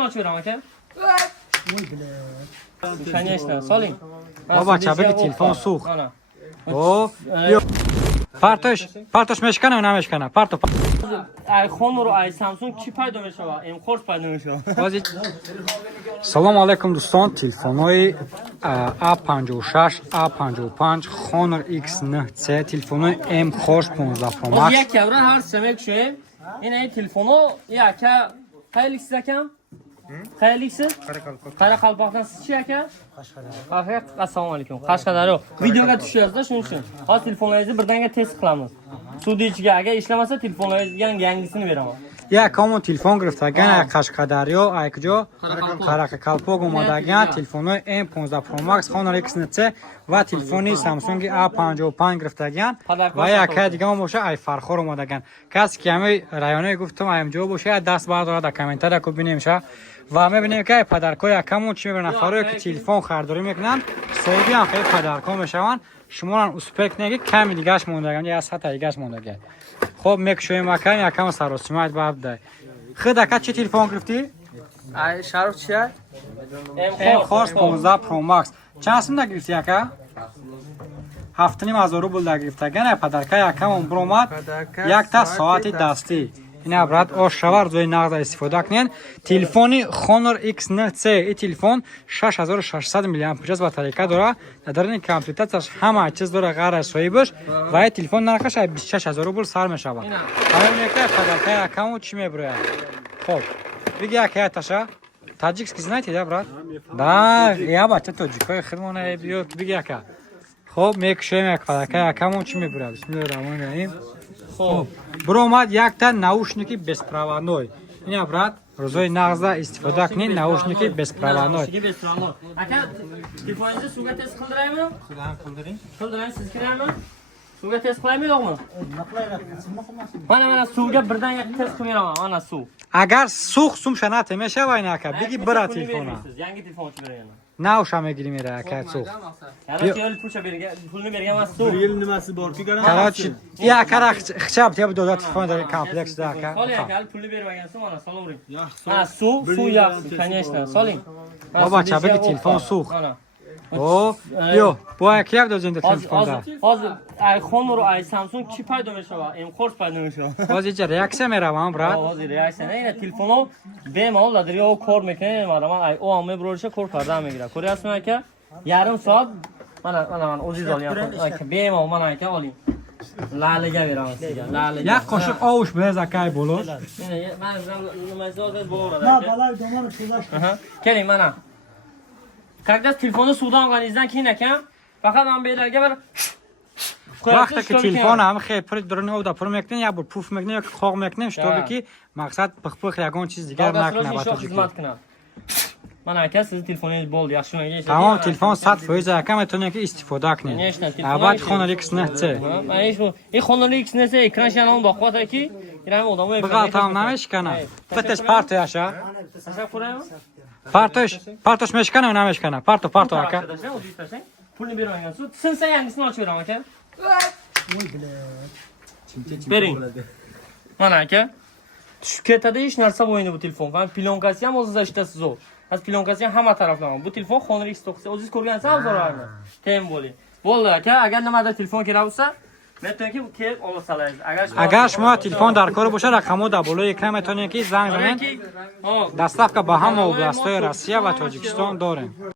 Açıyorum aka. Конечно, soling. Baba çabuk telefon soğuk. O yok. Partoş meşkana ne meşkana? Parto. Ay Honor ay Samsung ki paydo meşava? Em khors paydo meşava. Salam aleykum do'ston. Telefonoy A56, A55 Honor X9C telefonu M15 Pro Max. یک کبره هر سمک شه این تلفنو یکا خیلی سکم خیلی س قره قلباقتن چی یکا آخه السلام علیکم قشقدرو ویدیوga tushyapti shuning uchun hozir telefonlaringizni birdaniga test qilamiz suvni ichiga agar ishlamasa telefonlaringizga yangisini beraman Ya kamu telefon giriftagan Qashqadaryo aykujo Qaraqalpoq omadagan telefonu M15 Pro Max Honor X9C va telefoni Samsung A55 giriftagan va yaka دیگه باشه ای فرخور اومدگن کسی که همه رایانه گفتم ایم جو باشه دست برداره در کامنت کو ببینیم شه و میبینیم که پدرکای یکمون چی میبرن نفرایی که تلفن خریداری میکنن سیدی هم خیلی پدرکا میشون شما رو اسپک نگی کمی دیگهش موندگن یا سطح دیگهش موندگه خب میکشویم مکان یکم سراسیمت بعد ده خود اکا چی تلفن گرفتی ای شرف چیه M15 Pro Max چند سم نگرفتی اکا 7,500 روبل گرفتگن پدرکای یکم اون برومد یک تا ساعت دستی این برات آشوار زوی نقد استفاده کنین تلفنی Honor X9C این تلفن 6600 میلی آمپر با باتری داره در این کامپیوترش همه چیز داره غیر از سویبش و این تلفن نرخش 26000 روبل سر میشه با همین میگه پدرکای یکم چی میبره خب بگی که تاشا تاجیکسکی знаете да брат да я бача тоджикой хирмона биё бигя ка خب میکشیم یک پدرکای یکمون چی میبره بسم الله الرحمن الرحیم خب برومد یک تا ناوشنیکی безпроводной این برات روزای نغزه استفاده کنین ناوشنیکی безпроводной اکا تلفنینizde suga test qildiraymi qildiring siz kiraymi suvga test qilaymi yo'qmi mana suvga birdaniga test qilib beraman mana suv اگر سوخ سوم شنات میشه و این اکا بگی برا تلفن yangi telefon olib beraman ناوشا میگیری میره اکا سوخ pulni bergan suv yil nimasi borki короче я кара хчаб тебе додат телефон در комплекс да اکا soling aka pulni bermagansiz mana solavering mana suv yaxshi конечно soling بابا چابکی تلفن سوخ او بیا با یک دوزین تلفن دا hozir ay Honor ay Samsung ki paydo meşava em khors paydo meşava hozir چه ریاکسیون میروام برات hozir reaksiya نه telefonu bemalol ladriyo kor mikne man ay o amme bro'sha kor kardan megira ko'ryapsizmi aka yarim soat mana o'zingiz olyapsiz aka bemalol mana aka oling laliga beraman sizga laliga یک قاشق آوش بز اکای بولو mana nimazni hozir bo'g'iradi keling mana когда telefonni suvdan olganingizdan keyin aka faqat mana bu yerlarga bir وقتی که تلفن هم خیلی پر درون او دا پر میکنه یا بر پوف میکنه یا خاق میکنه شتابی که مقصد پخ یگان چیز دیگر نکنه با تو mana aka sizni telefoningiz bo'ldi yaxshi o'ynagan تمام تلفن 100% اکا میتونه که استفاده کنه بعد Honor X9C mana این Honor X9C ekranش yana undoq qo'yadiki yana odamlar بقى تمام نمیشکنه فتش پارتو یاشا tashab ko'raymi پارتوش میشکنه و نمیشکنه پارتو اکا pulni bermagansiz sinsa yangisini ochib beraman aka bering mana aka tushib ketadi hech narsa bo'lmaydi bu telefon va plyonкасы ham o'zida ishlasi zo'r hozir plyonкасы ham hamma taraflama bu telefon Honor X9 o'zingiz ko'rgansiz obzorlarni tem bo'ling bo'ldi aka agar nimada telefon kerak bo'lsa metonki kelib olasangiz اگر شما تلفن در کار باشه رقمو در بالای اکران میتونید که زنگ بزنید دستافka با همه اوبلاست‌های روسیه و تاجیکستان داریم